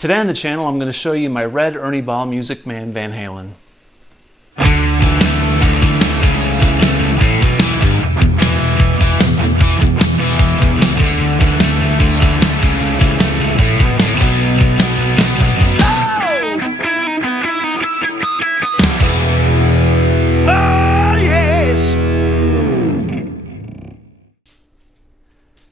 Today on the channel, I'm going to show you my red Ernie Ball Music Man Van Halen.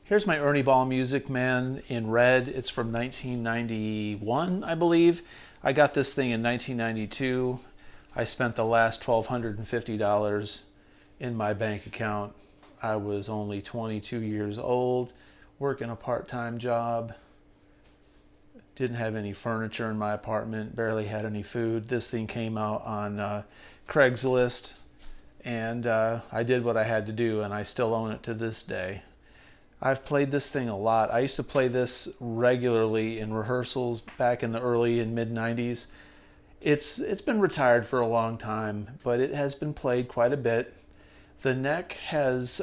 Here's my Ernie Ball Music Man in red. It's from 1991, I believe. I got this thing in 1992. I spent the last $1,250 in my bank account. I was only 22 years old, working a part-time job. Didn't have any furniture in my apartment, barely had any food. This thing came out on Craigslist, and I did what I had to do, and I still own it to this day. I've played this thing a lot. I used to play this regularly in rehearsals back in the early and mid 90s. It's been retired for a long time, but it has been played quite a bit. The neck has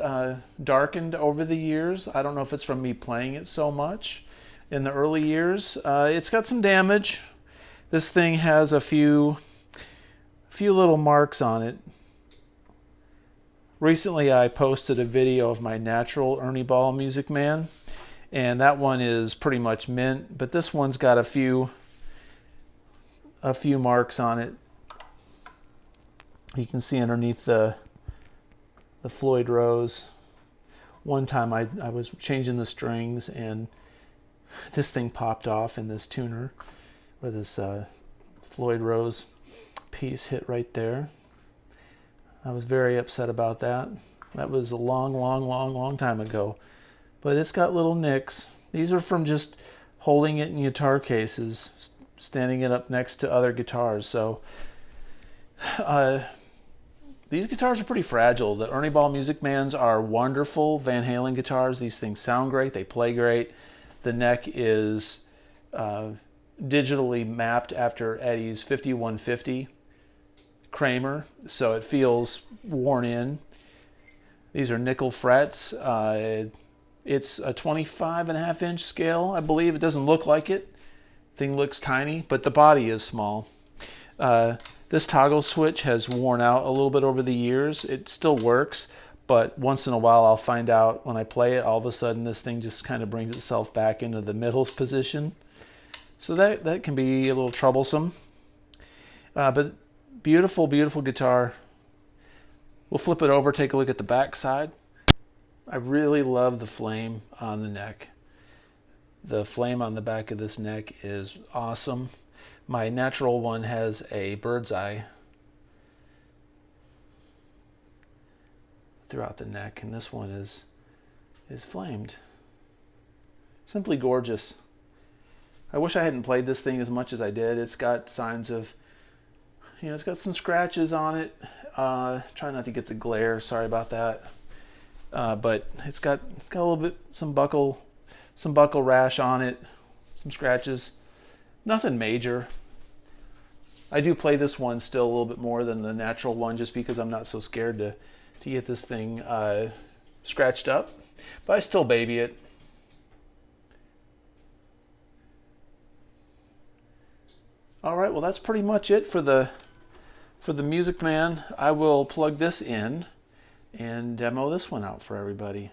darkened over the years. I don't know if it's from me playing it so much in the early years. It's got some damage. This thing has a few little marks on it. Recently I posted a video of my natural Ernie Ball Music Man, and that one is pretty much mint, but this one's got a few marks on it. You can see underneath the Floyd Rose. One time I was changing the strings and this thing popped off in this tuner, where this Floyd Rose piece hit right there. I was very upset about that. That was a long time ago. But it's got little nicks. These are from just holding it in guitar cases, standing it up next to other guitars. So these guitars are pretty fragile. The Ernie Ball Music Mans are wonderful Van Halen guitars. These things sound great. They play great. The neck is digitally mapped after Eddie's 5150. Kramer, so it feels worn in. These are nickel frets. It's a 25.5-inch scale, I believe. It doesn't look like it. Thing looks tiny, but the body is small. This toggle switch has worn out a little bit over the years. It still works, but once in a while I'll find out when I play it, all of a sudden this thing just kind of brings itself back into the middle position. So that can be a little troublesome. But beautiful guitar. We'll flip it over, take a look at the back side. I really love the flame on the neck. The flame on the back of this neck is awesome. My natural one has a bird's eye throughout the neck, and this one is flamed. Simply gorgeous. I wish I hadn't played this thing as much as I did. It's got signs of, it's got some scratches on it. Try not to get the glare. Sorry about that. But it's got a little bit, some buckle rash on it, some scratches. Nothing major. I do play this one still a little bit more than the natural one, just because I'm not so scared to get this thing scratched up. But I still baby it. All right, well that's pretty much it for the Music Man. I will plug this in and demo this one out for everybody.